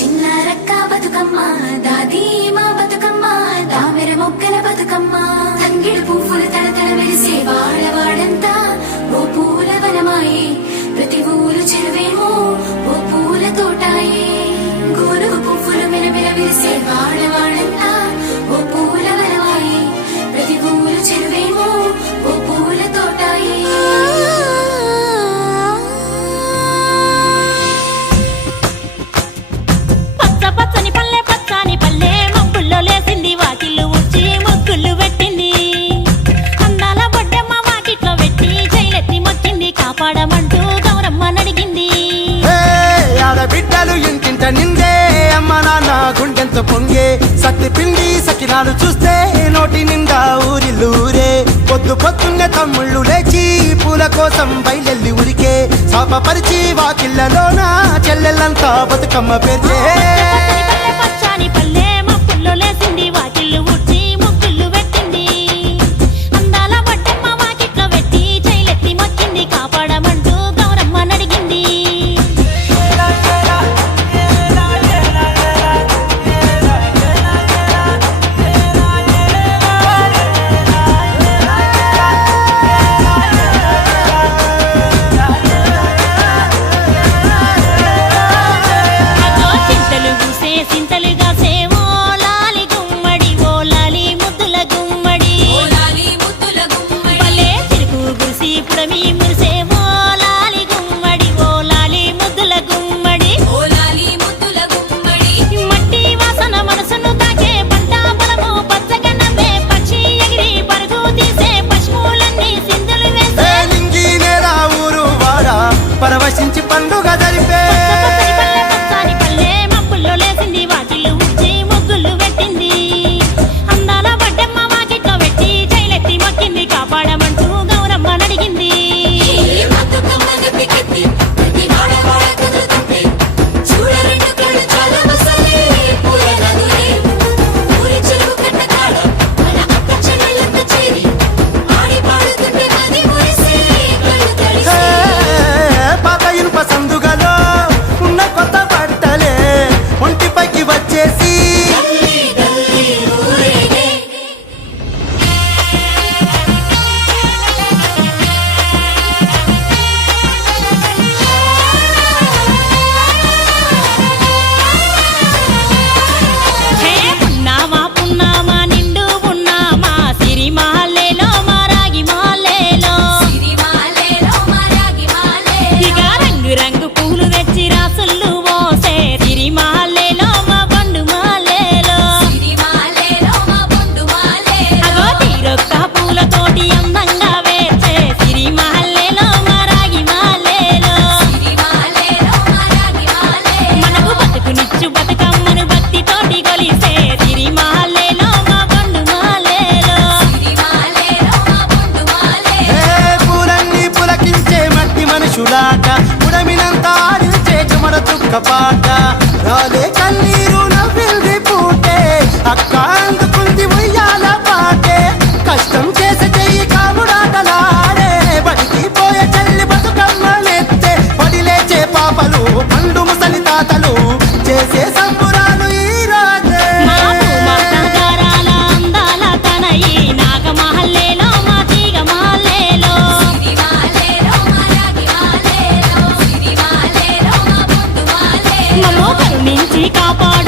చిన్నారక్క బతుకమ్మ దాది మా బతుకమ్మ దామెర మొగ్గల బతుకమ్మ తంగిడు పువ్వులు తడతడ మెరిసే వాడవాడంతా ఓ పూల వనమాయే ప్రతి ఊరు చెరువేమో ఓ పూల తోటాయే గోరుగు పువ్వులు మెరమెర విరిసే వాడవాడంతా ఓ పూల వనమాయే ప్రతి ఊరు చెరువేమో ఓ పూల తోటాయే పచ్చని పల్లె పచ్చని పల్లె మబ్బుల్లో లేసింది వాకిళ్ళు ఊడ్చి ముగ్గులు పెట్టింది అందాల బొడ్డమ్మ వాకిట్లో పెట్టి జైలెత్తి మొక్కింది కాపాడమంటూ గౌరమ్మ నడిగింది ఆడబిడ్డలు ఇంటింట నిందే అమ్మ నాన్న గుండెంత పొంగే సత్తి పిండి సకినాలు చూస్తే నోటి నిండా ఊరిల్లూరే పొద్దు పొద్దున్నే తమ్ముళ్ళు లేచి పూల కోసం బయలెల్లి ఉరికే శాపపరిచి వాకిళ్ళలోన చెల్లెళ్ళంతా బతుకమ్మ పేర్చే పచ్చని పల్లె మబ్బుల్లో లేసింది వాకిళ్ళు ఊడ్చి ముగ్గులు పెట్టింది అందాల బొడ్డమ్మ వాకిట్లో పెట్టి జైలెత్తి మొక్కింది కాపాడమంటూ గౌరమ్మ నడిగింది పరవశించి పండుగ జరిపే పచ్చని పల్లె మబ్బుల్లో లేసింది వాకిళ్ళు ఊడ్చి ముగ్గులు పెట్టింది అందాల బొడ్డమ్మ వాకిట్లో పెట్టి జైలెత్తి మొక్కింది కాపాడమంటూ గౌరమ్మ నడిగింది సందుగలో ఉన్న కొత్త బట్టలే ఒంటిపైకి వచ్చేసి పున్నామా నిండు పున్నామా సిరి మహల్లేలో మా రాగి మహల్లేలో ఇక రంగు రంగు పూలు తెచ్చి రాసుళ్ళు మోసే సిరి మహల్లేలో మా బండు మహల్లేలో అగో తీరొక్క పూలతోటి అందంగా వేచే సిరి మహల్లేలో మా రాగి మహల్లేలో మనకు బతుకునిచ్చు బతుకమ్మను భక్తితోటి కొలిసే సిరి మహల్లేలో మా బండు మహల్లేలో పూలన్నీ పులకించే మట్టి మనుషులాట ఉడమినంత ఆడించే చెమర చుక్కపాట రాలే కన్నీరు నవ్వింది పూటే అక్క అందుకుంది ఉయ్యాల పాటే కష్టం చేసే చెయ్యి కాముడాటలాడే బడికి పోయే చెల్లి బతుకమ్మనెత్తే పడి లేచే పాపలు పండు ముసలి తాతలు చేసే సంబురాలు ఈ రోజే నగరాల అందాల తనయి నాగ మహల్లేలో మా తీగ మహల్లేలో మమ్మో కరుణించి కాపాడు